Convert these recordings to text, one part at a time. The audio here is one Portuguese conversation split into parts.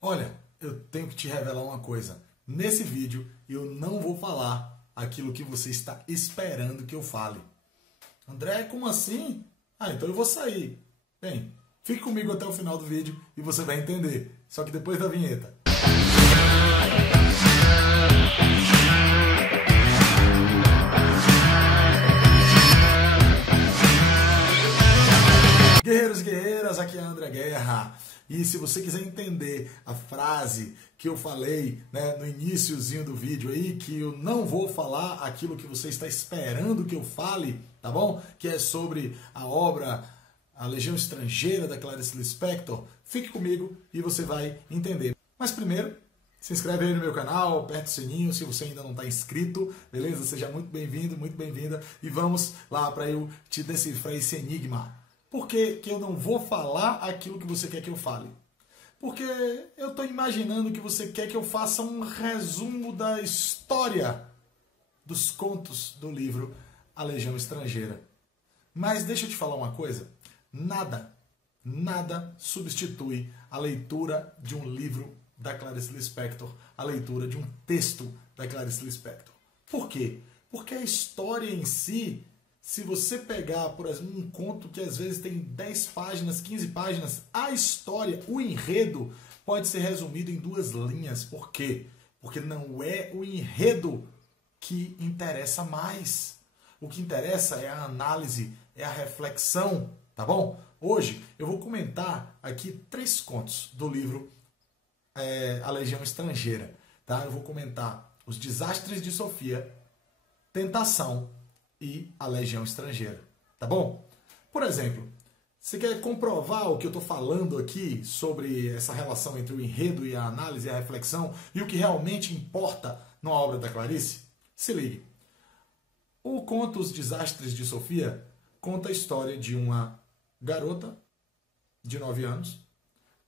Olha, eu tenho que te revelar uma coisa. Nesse vídeo eu não vou falar aquilo que você está esperando que eu fale. André, como assim? Ah, então eu vou sair. Bem, fique comigo até o final do vídeo e você vai entender. Só que depois da vinheta. Guerreiros e guerreiras, aqui é André Guerra. E se você quiser entender a frase que eu falei, né, no iniciozinho do vídeo aí, que eu não vou falar aquilo que você está esperando que eu fale, tá bom? Que é sobre a obra A Legião Estrangeira da Clarice Lispector, fique comigo e você vai entender. Mas primeiro, se inscreve aí no meu canal, aperta o sininho se você ainda não está inscrito, beleza? Seja muito bem-vindo, muito bem-vinda e vamos lá para eu te decifrar esse enigma. Por que eu não vou falar aquilo que você quer que eu fale? Porque eu estou imaginando que você quer que eu faça um resumo da história dos contos do livro A Legião Estrangeira. Mas deixa eu te falar uma coisa. Nada substitui a leitura de um livro da Clarice Lispector, a leitura de um texto da Clarice Lispector. Por quê? Porque a história em si, se você pegar, por exemplo, um conto que às vezes tem 10 páginas, 15 páginas, a história, o enredo, pode ser resumido em 2 linhas. Por quê? Porque não é o enredo que interessa mais. O que interessa é a análise, é a reflexão, tá bom? Hoje eu vou comentar aqui 3 contos do livro A Legião Estrangeira. Tá? Eu vou comentar Os Desastres de Sofia, Tentação e A Legião Estrangeira, tá bom? Por exemplo, você quer comprovar o que eu estou falando aqui sobre essa relação entre o enredo e a análise e a reflexão e o que realmente importa na obra da Clarice? Se ligue. O conto Os Desastres de Sofia conta a história de uma garota de 9 anos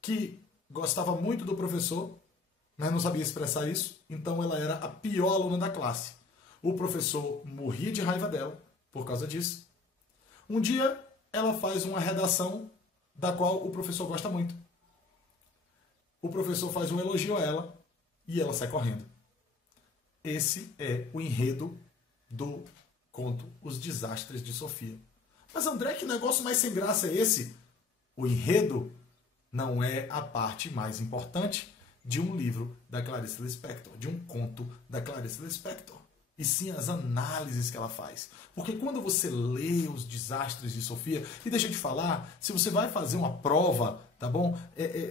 que gostava muito do professor, mas não sabia expressar isso, então ela era a pior aluna da classe. O professor morria de raiva dela por causa disso. Um dia, ela faz uma redação da qual o professor gosta muito. O professor faz um elogio a ela e ela sai correndo. Esse é o enredo do conto Os Desastres de Sofia. Mas André, que negócio mais sem graça é esse? O enredo não é a parte mais importante de um livro da Clarice Lispector, de um conto da Clarice Lispector. E sim as análises que ela faz. Porque quando você lê Os Desastres de Sofia, e deixa eu te falar, se você vai fazer uma prova, tá bom?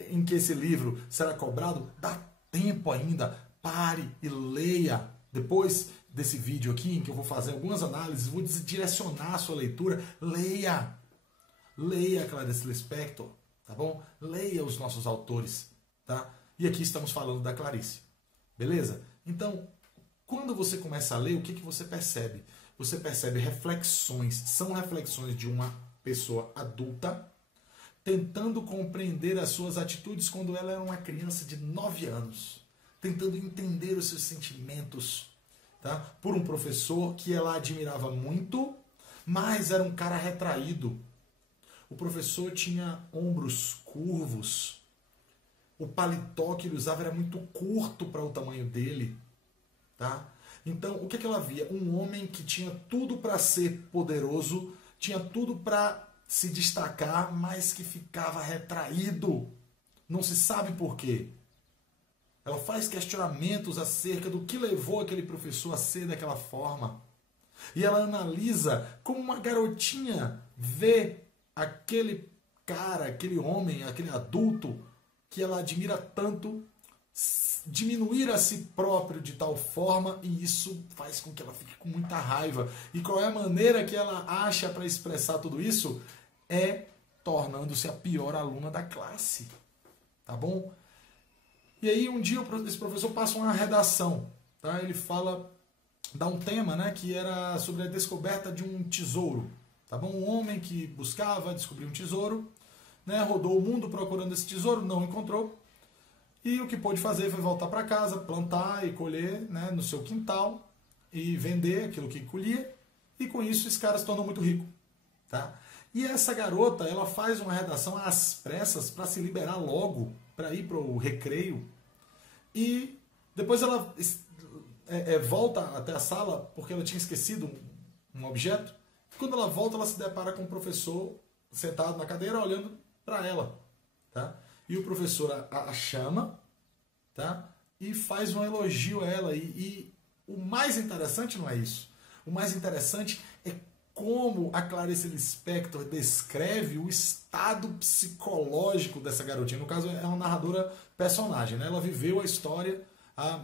Em que esse livro será cobrado, dá tempo ainda, pare e leia. Depois desse vídeo aqui, em que eu vou fazer algumas análises, vou direcionar a sua leitura, leia. Leia Clarice Lispector, tá bom? Leia os nossos autores, tá? E aqui estamos falando da Clarice, beleza? Então, quando você começa a ler, o que você percebe? Você percebe reflexões, são reflexões de uma pessoa adulta tentando compreender as suas atitudes quando ela era uma criança de 9 anos, tentando entender os seus sentimentos, tá? Por um professor que ela admirava muito, mas era um cara retraído. O professor tinha ombros curvos, o paletó que ele usava era muito curto para o tamanho dele. Tá? Então, o que ela via? Um homem que tinha tudo para ser poderoso, tinha tudo para se destacar, mas que ficava retraído. Não se sabe por quê. Ela faz questionamentos acerca do que levou aquele professor a ser daquela forma. E ela analisa como uma garotinha vê aquele cara, aquele homem, aquele adulto que ela admira tanto, diminuir a si próprio de tal forma, e isso faz com que ela fique com muita raiva. E qual é a maneira que ela acha para expressar tudo isso? É tornando-se a pior aluna da classe. Tá bom? E aí um dia esse professor passa uma redação. Tá? Ele fala, dá um tema, né, que era sobre a descoberta de um tesouro. Tá bom? Um homem que buscava descobrir um tesouro, né, rodou o mundo procurando esse tesouro, não encontrou. E o que pôde fazer foi voltar para casa, plantar e colher, né, no seu quintal e vender aquilo que colhia. E com isso esse cara se tornou muito rico. Tá? E essa garota, ela faz uma redação às pressas para se liberar logo, para ir para o recreio, e depois ela volta até a sala porque ela tinha esquecido um objeto. Quando ela volta, ela se depara com o professor sentado na cadeira olhando para ela. Tá? E o professor a chama, tá? E faz um elogio a ela. E o mais interessante não é isso. O mais interessante é como a Clarice Lispector descreve o estado psicológico dessa garotinha. No caso, é uma narradora personagem, né? Ela viveu a história há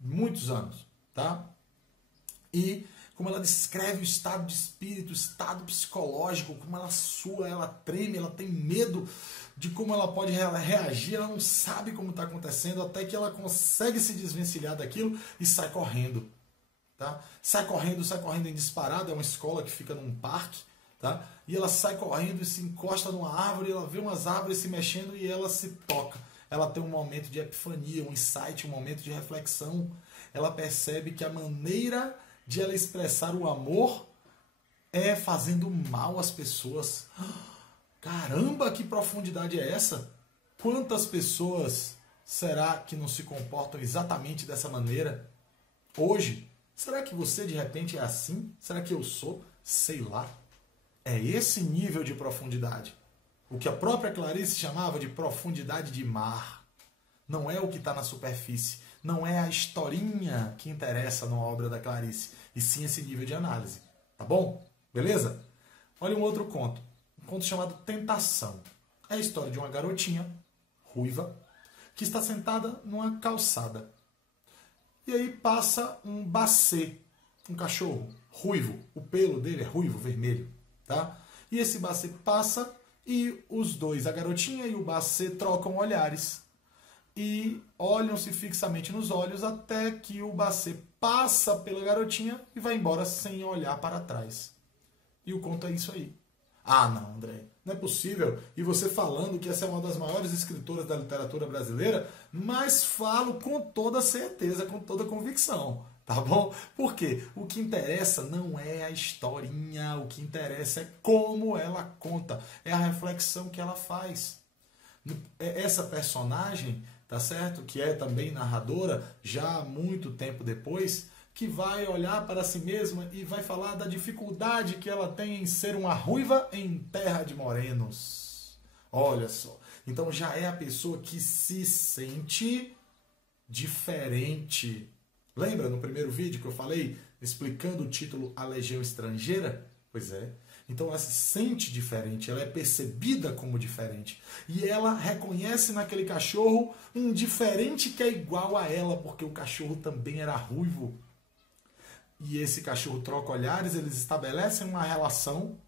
muitos anos, tá? E como ela descreve o estado de espírito, o estado psicológico, como ela sua, ela treme, ela tem medo de como ela pode reagir, ela não sabe como está acontecendo, até que ela consegue se desvencilhar daquilo e sai correndo. Tá? Sai correndo em disparada, é uma escola que fica num parque, tá? E ela sai correndo e se encosta numa árvore, ela vê umas árvores se mexendo e ela se toca. Ela tem um momento de epifania, um insight, um momento de reflexão. Ela percebe que a maneira de ela expressar o amor é fazendo mal às pessoas. Caramba, que profundidade é essa? Quantas pessoas será que não se comportam exatamente dessa maneira hoje? Será que você de repente é assim? Será que eu sou? Sei lá. É esse nível de profundidade. O que a própria Clarice chamava de profundidade de mar. Não é o que está na superfície. Não é a historinha que interessa na obra da Clarice. E sim esse nível de análise. Tá bom? Beleza? Olha um outro conto. Um conto chamado Tentação. É a história de uma garotinha, ruiva, que está sentada numa calçada. E aí passa um bacê, um cachorro ruivo. O pelo dele é ruivo, vermelho. Tá? E esse bacê passa e os dois, a garotinha e o bacê, trocam olhares. E olham-se fixamente nos olhos até que o bacê passa pela garotinha e vai embora sem olhar para trás. E o conto é isso aí. Ah, não, André, não é possível. E você falando que essa é uma das maiores escritoras da literatura brasileira, mas falo com toda certeza, com toda convicção, tá bom? Porque o que interessa não é a historinha, o que interessa é como ela conta, é a reflexão que ela faz. Essa personagem, tá certo? Que é também narradora, já há muito tempo depois, que vai olhar para si mesma e vai falar da dificuldade que ela tem em ser uma ruiva em terra de morenos. Olha só. Então já é a pessoa que se sente diferente. Lembra no primeiro vídeo que eu falei, explicando o título A Legião Estrangeira? Pois é. Então ela se sente diferente, ela é percebida como diferente. E ela reconhece naquele cachorro um diferente que é igual a ela, porque o cachorro também era ruivo. E esse cachorro troca olhares, eles estabelecem uma relação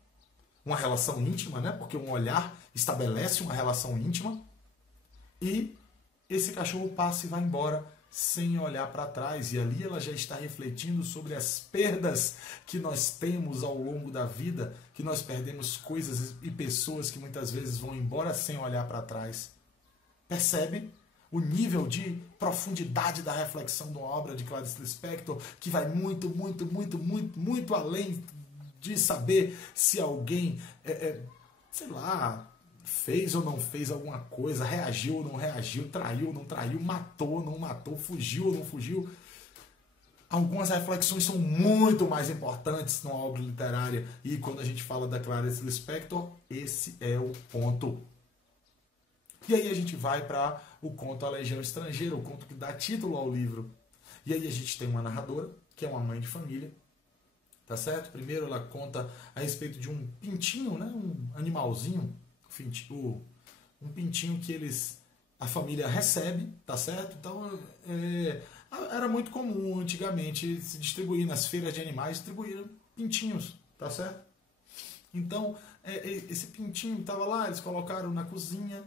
íntima, né? Porque um olhar estabelece uma relação íntima. E esse cachorro passa e vai embora sem olhar para trás. E ali ela já está refletindo sobre as perdas que nós temos ao longo da vida, que nós perdemos coisas e pessoas que muitas vezes vão embora sem olhar para trás. Percebe o nível de profundidade da reflexão de uma obra de Clarice Lispector, que vai muito, muito, muito, muito, muito além de saber se alguém, sei lá, fez ou não fez alguma coisa, reagiu ou não reagiu, traiu ou não traiu, matou ou não matou, fugiu ou não fugiu. Algumas reflexões são muito mais importantes numa obra literária. E quando a gente fala da Clarice Lispector, esse é o ponto. E aí a gente vai para o conto A Legião Estrangeira, o conto que dá título ao livro. E aí a gente tem uma narradora, que é uma mãe de família, tá certo? Primeiro ela conta a respeito de um pintinho, né? Um animalzinho, um pintinho que a família recebe, tá certo? Então era muito comum antigamente se distribuir nas feiras de animais, distribuir pintinhos, tá certo? Então esse pintinho estava lá, eles colocaram na cozinha.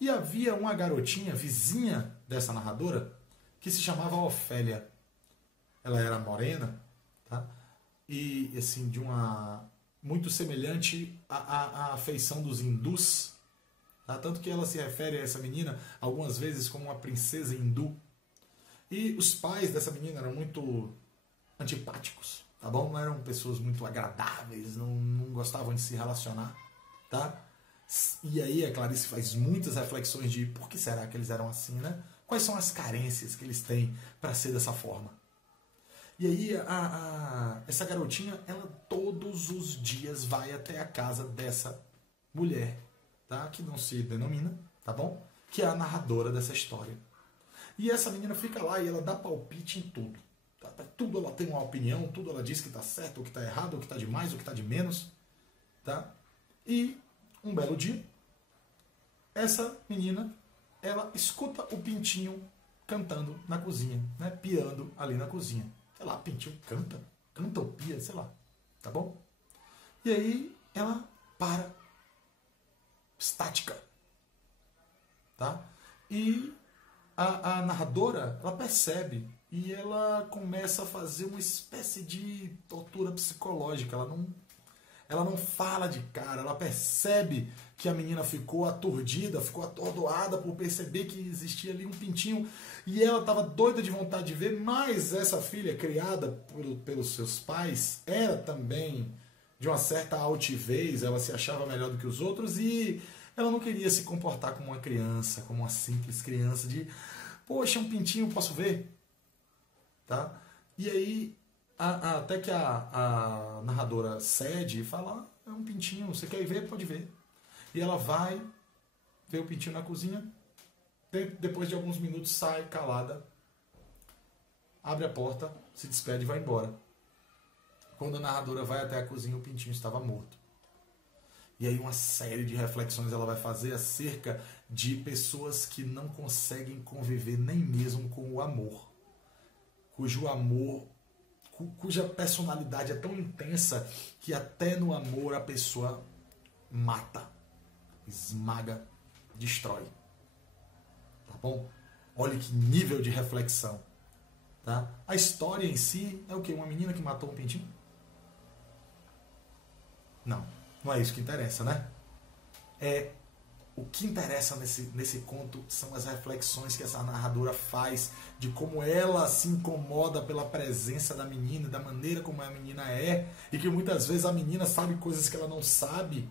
E havia uma garotinha, vizinha dessa narradora, que se chamava Ofélia. Ela era morena, tá? E assim, muito semelhante à feição dos hindus. Tá? Tanto que ela se refere a essa menina algumas vezes como uma princesa hindu. E os pais dessa menina eram muito antipáticos, tá bom? Não eram pessoas muito agradáveis, não gostavam de se relacionar, tá? E aí a Clarice faz muitas reflexões de por que será que eles eram assim, né? Quais são as carências que eles têm para ser dessa forma? E aí essa garotinha, ela todos os dias vai até a casa dessa mulher, tá? Que não se denomina, tá bom? Que é a narradora dessa história. E essa menina fica lá e ela dá palpite em tudo. Tá? Tudo ela tem uma opinião, tudo ela diz que está certo, ou que está errado, ou que está de mais, ou que está de menos. Tá? E um belo dia, essa menina, ela escuta o pintinho cantando na cozinha, né? Piando ali na cozinha. Sei lá, pintinho canta ou pia, sei lá. Tá bom? E aí ela para, estática. Tá? E a narradora, ela percebe e ela começa a fazer uma espécie de tortura psicológica. Ela não fala de cara, ela percebe que a menina ficou aturdida, ficou atordoada por perceber que existia ali um pintinho e ela estava doida de vontade de ver, mas essa filha, criada pelos seus pais, era também de uma certa altivez, ela se achava melhor do que os outros e ela não queria se comportar como uma criança, como uma simples criança de, poxa, um pintinho, posso ver? Tá? E aí, até que a narradora cede e fala, é um pintinho, você quer ir ver? Pode ver. E ela vai ver o pintinho na cozinha, depois de alguns minutos sai calada, abre a porta, se despede e vai embora. Quando a narradora vai até a cozinha, o pintinho estava morto. E aí uma série de reflexões ela vai fazer acerca de pessoas que não conseguem conviver nem mesmo com o amor. Cuja personalidade é tão intensa que até no amor a pessoa mata, esmaga, destrói. Tá bom? Olha que nível de reflexão. Tá? A história em si é o quê? Uma menina que matou um pintinho? Não é isso que interessa, né? O que interessa nesse conto são as reflexões que essa narradora faz de como ela se incomoda pela presença da menina, da maneira como a menina é, e que muitas vezes a menina sabe coisas que ela não sabe,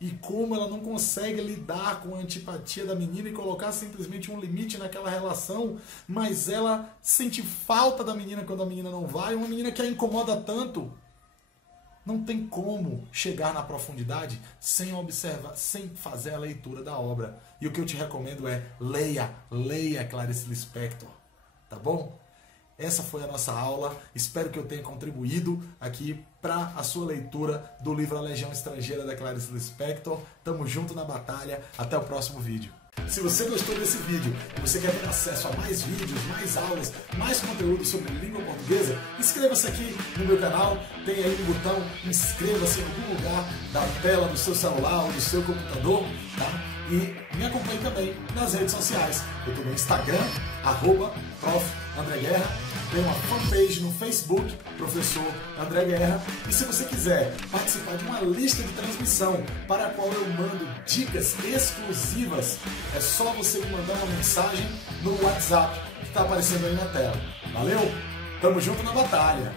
e como ela não consegue lidar com a antipatia da menina e colocar simplesmente um limite naquela relação, mas ela sente falta da menina quando a menina não vai, uma menina que a incomoda tanto. Não tem como chegar na profundidade sem observar, sem fazer a leitura da obra. E o que eu te recomendo é leia Clarice Lispector, tá bom? Essa foi a nossa aula, espero que eu tenha contribuído aqui para a sua leitura do livro A Legião Estrangeira da Clarice Lispector. Tamo junto na batalha, até o próximo vídeo. Se você gostou desse vídeo e você quer ter acesso a mais vídeos, mais aulas, mais conteúdo sobre língua portuguesa, inscreva-se aqui no meu canal, tem aí um botão inscreva-se em algum lugar da tela do seu celular ou do seu computador, tá? E me acompanhe também nas redes sociais. Eu estou no Instagram, @Prof. André Guerra, tem uma fanpage no Facebook, Professor André Guerra, e se você quiser participar de uma lista de transmissão para a qual eu mando dicas exclusivas, é só você me mandar uma mensagem no WhatsApp que está aparecendo aí na tela. Valeu? Tamo junto na batalha!